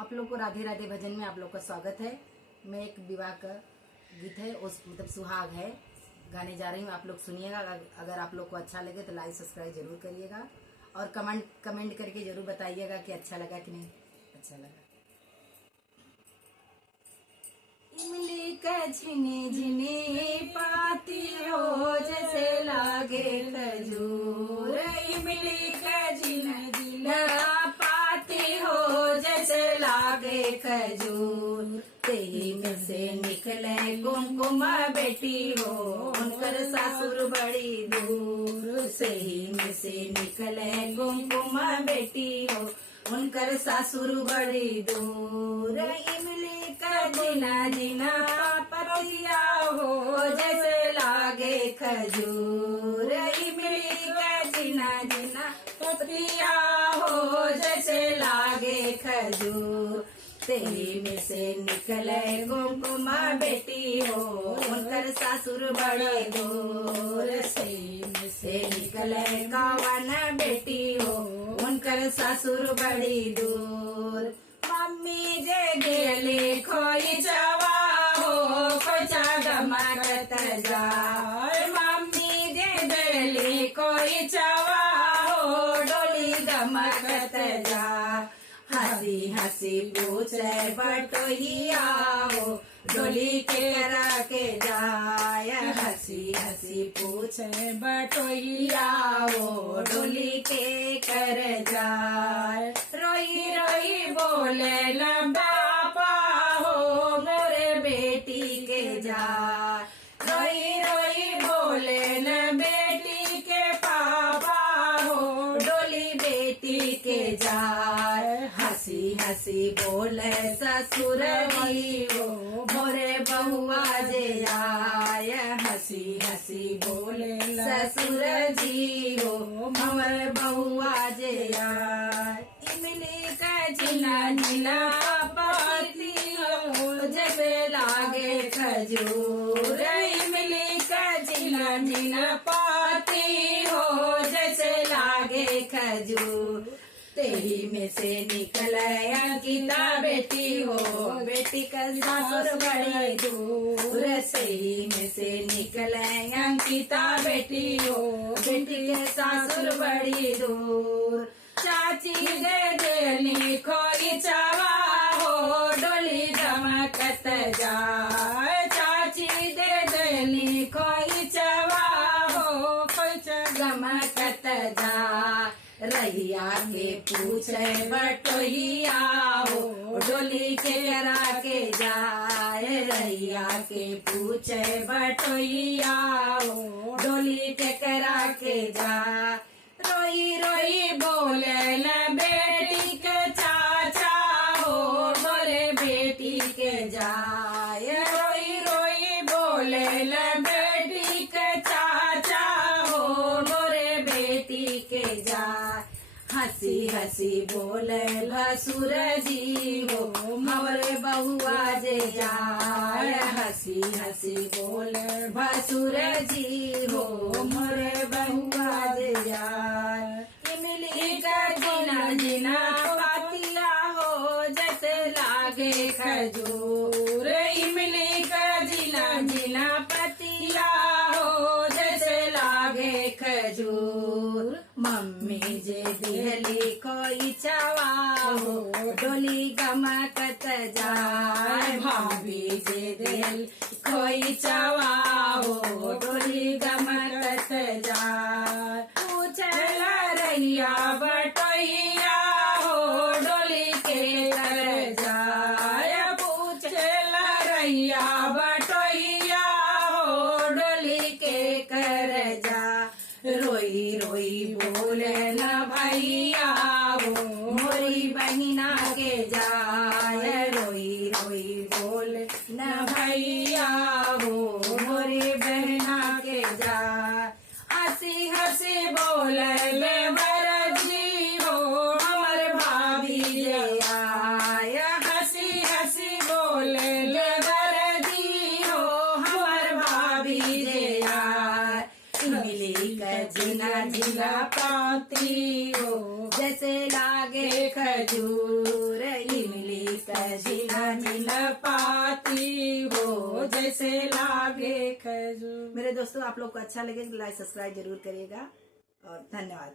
आप लोग को राधे राधे भजन में आप लोग का स्वागत है। मैं एक विवाह का गीत है, उस मतलब सुहाग है, गाने जा रही हूँ। आप लोग सुनिएगा। अगर आप लोग को अच्छा लगे तो लाइक सब्सक्राइब जरूर करिएगा और कमेंट करके जरूर बताइएगा कि अच्छा लगा कि नहीं अच्छा लगा। इमली का झिने झिने पाती हो जैसे लागे खजूर, इमली का झिना झिना पाती हो जैसे लागे खजूर। तेही में से निकले कुमकुम बेटी हो, उनकर सासुर बड़ी दूर। सेही में से निकले कुमकुम बेटी हो, उनकर सासुर बड़ी दूर। इमली का जिना जिना पतिया हो जैसे लागे खजूर, इमली का जिना जिना पतिया हो जैसे लागे खजूर। तेरी में से निकले कुमकुम बेटी हो, उनकर सासुर बड़े दूर। तेरी में से निकले कवन बेटी हो, उनकर सासुर बड़ी दूर। मम्मी जे गेली खोई चवा हो, खोचा गमकत जाए। मम्मी जे गेली खोई चवा हो, डोली गमकत जा। हंसी हंसी पूछे बटोहिया हो, डोली के रखे जाय। हंसी हंसी पूछे बटोहिया हो, डोली के कर जाय। रोई रोई बोले न बापा हो, मोरे बेटी के जाय। रोई रोई बोले न बेटी के पापा हो, डोली बेटी के जाय। हंसी हंसी बोले ससुर जी हो, मोरे बहुआ जे आय। हंसी हंसी बोले ससुर जी हो, मोरे बहुआ जे आय। इमली का जिना जिना पाती हो जैसे लागे खजूर, इमली का जिना जिना पाती हो जैसे लागे खजूर। तेरी में से निकले अंकिता बेटी हो, बेटी का सासुर बड़ी दूर। तेरी में से निकले अंकिता बेटी हो, बेटी के सासुर बड़ी दूर। चाची दे देली खोई चवा हो, डोली गमकत जाए। चाची दे देली खोई चवा हो, खोई गमकत जा। रैया के पूछे बटोहिया हो, डोली के करा के जाए। रैया के पूछे बटोहिया हो, डोली के करा के जा। रोई रोई बोले न बेटी के चाचा हो, मोरे बेटी के जाए। रोई रोई बोले न बेटी के चाचा हो, मोरे बेटी के जाए। हंसी हंसी बोले भसुर जी हो, मोरे बहुआ जे जाय। हंसी हंसी बोले भसुर जी हो, मोरे बहुआ जे जाय। इमली का जिना जिना पातिया हो जैसे लागे खजूर, इमली का जिना जिना पतिया हो जैसे लागे खजूर। मम्मी जे दिहली कोई चवा हो, डोली गमकत जाए। भाभी जे दिहली कोई चवा हो, डोली गमकत जाए। पूछला रैया बटोहिया हो, डोली के कर जाए। पूछला रैया बटोहिया हो, डोली के कर जा। रोई रोई बोले न भैया हो, मोरी बहिना के जाय। रोई रोई बोले न भैया हो, मोरी बहना के जाय। हंसी हंसी बोले ले बरजी हो, हमर भाभी जे आय। हंसी हंसी बोले ले बरजी हो, हमर भाभी जे आय। इमली का जिना जिना पाती हो जैसे लागे खजूर, इमली तजिला मिल पाती हो जैसे लागे खजूर। मेरे दोस्तों, आप लोग को अच्छा लगे तो लाइक सब्सक्राइब जरूर करिएगा और धन्यवाद।